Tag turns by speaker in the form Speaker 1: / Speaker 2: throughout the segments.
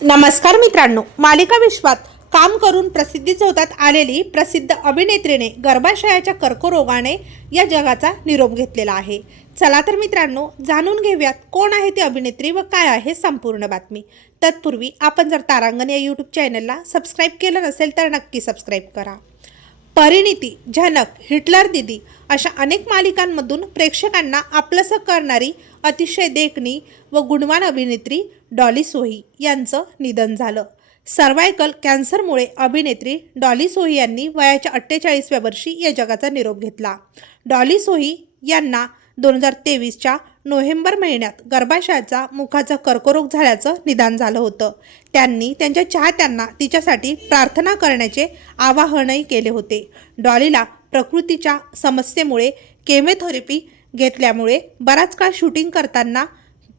Speaker 1: नमस्कार मित्रांनो मालिका विश्वात काम करून प्रसिद्धीच होतात आलेली प्रसिद्ध अभिनेत्रीने गर्भाशयाच्या कर्करोगाने या जगाचा निरोप घेतलेला आहे. चला तर मित्रांनो जाणून घेऊयात कोण आहे ती अभिनेत्री व काय आहे संपूर्ण बातमी. तत्पूर्वी आपण जर तारांगण या यूट्यूब चॅनलला सबस्क्राईब केलं नसेल तर नक्की सबस्क्राईब करा. परिणिती झनक हिटलर दिदी अशा अनेक मालिकांमधून प्रेक्षकांना आपलंसं करणारी अतिशय देखणी व गुणवान अभिनेत्री डॉली सोही यांचं निधन झालं. सर्वायकल कॅन्सरमुळे अभिनेत्री डॉली सोही यांनी वयाच्या अठ्ठेचाळीसव्या वर्षी या जगाचा निरोप घेतला. डॉली सोही यांना दोन हजार तेवीसच्या नोव्हेंबर महिन्यात गर्भाशयाचा मुखाचा कर्करोग झाल्याचं निदान झालं होतं. त्यांनी त्यांच्या चाहत्यांना तिच्यासाठी प्रार्थना करण्याचे आवाहनही केले होते. डॉलीला प्रकृतीच्या समस्येमुळे केमोथेरपी घेतल्यामुळे बराच काळ शूटिंग करताना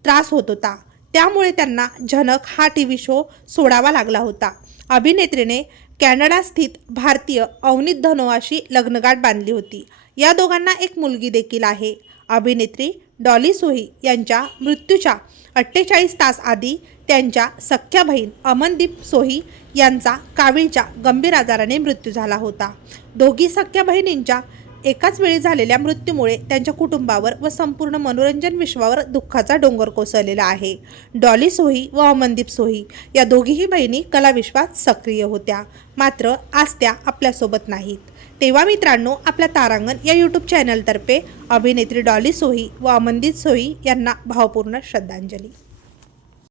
Speaker 1: त्रास होत होता. त्यामुळे त्यांना झनक हा टी व्ही शो सोडावा लागला होता. अभिनेत्रीने कॅनडा स्थित भारतीय अवनीत धनोआशी लग्नगाठ बांधली होती. या दोघांना एक मुलगी देखील आहे. अभिनेत्री डॉली सोही यांच्या मृत्यूच्या अठ्ठेचाळीस तास आधी त्यांच्या सख्ख्या बहीण अमनदीप सोही यांचा कावीळच्या गंभीर आजाराने मृत्यू झाला होता. दोघी सख्ख्या बहिणींच्या एकाच वेळी झालेल्या मृत्यूमुळे त्यांच्या कुटुंबावर व संपूर्ण मनोरंजन विश्वावर दुःखाचा डोंगर कोसळलेला आहे. डॉली सोही व अमनदीप सोही या दोघीही बहिणी कलाविश्वात सक्रिय होत्या. मात्र आज त्या आपल्यासोबत नाहीत. तेव्हा मित्रांनो आपल्या तारांगण या यूट्यूब चॅनलतर्फे अभिनेत्री डॉली सोही व अमनदीप सोही यांना भावपूर्ण श्रद्धांजली.